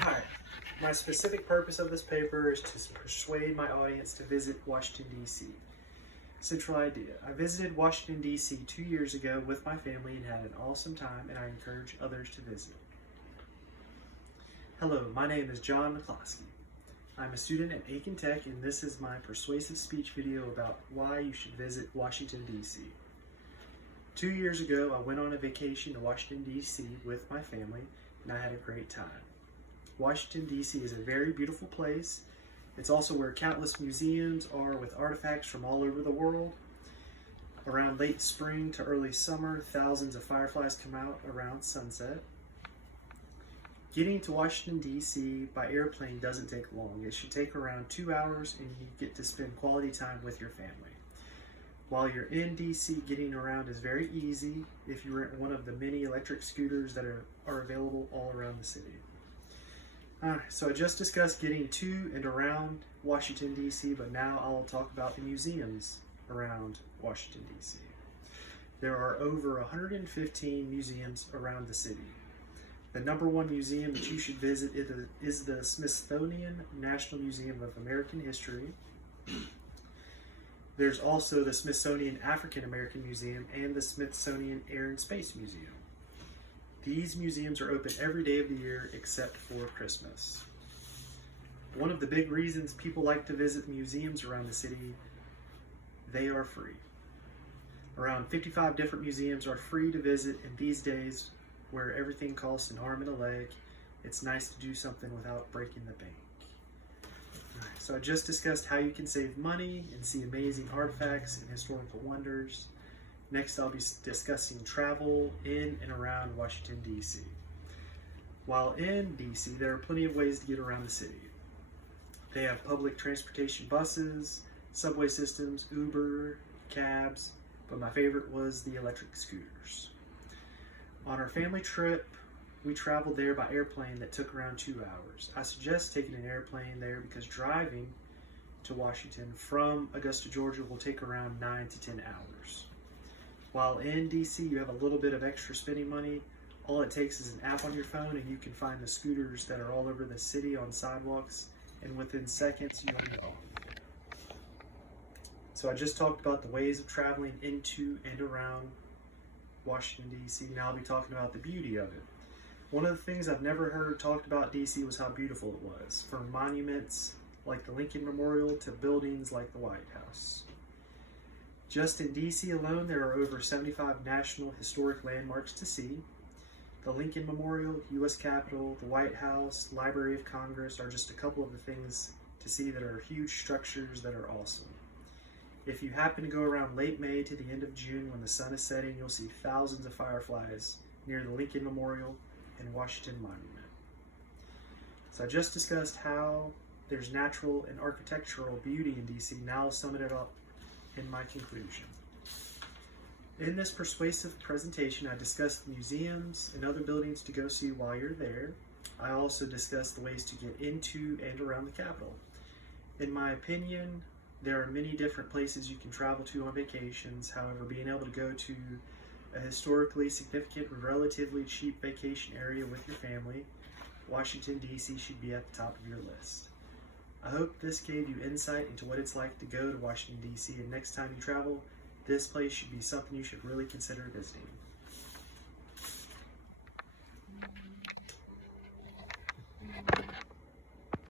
Hi. My specific purpose of this paper is to persuade my audience to visit Washington, D.C. Central idea. I visited Washington, D.C. 2 years ago with my family and had an awesome time, and I encourage others to visit. Hello, my name is John McCloskey. I'm a student at Aiken Tech, and this is my persuasive speech video about why you should visit Washington, D.C. 2 years ago, I went on a vacation to Washington, D.C. with my family, and I had a great time. Washington, D.C. is a very beautiful place. It's also where countless museums are with artifacts from all over the world. Around late spring to early summer, thousands of fireflies come out around sunset. Getting to Washington, D.C. by airplane doesn't take long. It should take around 2 hours, and you get to spend quality time with your family. While you're in D.C., getting around is very easy if you rent one of the many electric scooters that are available all around the city. So I just discussed getting to and around Washington, D.C., but now I'll talk about the museums around Washington, D.C. There are over 115 museums around the city. The number one museum that you should visit is the Smithsonian National Museum of American History. There's also the Smithsonian African American Museum and the Smithsonian Air and Space Museum. These museums are open every day of the year except for Christmas. One of the big reasons people like to visit museums around the city, they are free. Around 55 different museums are free to visit, and these days, where everything costs an arm and a leg, it's nice to do something without breaking the bank. So I just discussed how you can save money and see amazing artifacts and historical wonders. Next, I'll be discussing travel in and around Washington, D.C. While in D.C., there are plenty of ways to get around the city. They have public transportation buses, subway systems, Uber, cabs, but my favorite was the electric scooters. On our family trip, we traveled there by airplane that took around 2 hours. I suggest taking an airplane there because driving to Washington from Augusta, Georgia will take around 9 to 10 hours. While in DC, you have a little bit of extra spending money. All it takes is an app on your phone, and you can find the scooters that are all over the city on sidewalks, and within seconds, you'll be off. So I just talked about the ways of traveling into and around Washington, D.C. Now I'll be talking about the beauty of it. One of the things I've never heard talked about D.C. was how beautiful it was, from monuments like the Lincoln Memorial to buildings like the White House. Just in D.C. alone, there are over 75 national historic landmarks to see. The Lincoln Memorial, U.S. Capitol, the White House, Library of Congress are just a couple of the things to see that are huge structures that are awesome. If you happen to go around late May to the end of June when the sun is setting, you'll see thousands of fireflies near the Lincoln Memorial and Washington Monument. So I just discussed how there's natural and architectural beauty in D.C. Now I'll sum it up in my conclusion. In this persuasive presentation, I discussed museums and other buildings to go see while you're there. I also discussed the ways to get into and around the Capitol. In my opinion, there are many different places you can travel to on vacations. However, being able to go to a historically significant, relatively cheap vacation area with your family, Washington, D.C. should be at the top of your list. I hope this gave you insight into what it's like to go to Washington, D.C., and next time you travel, this place should be something you should really consider visiting.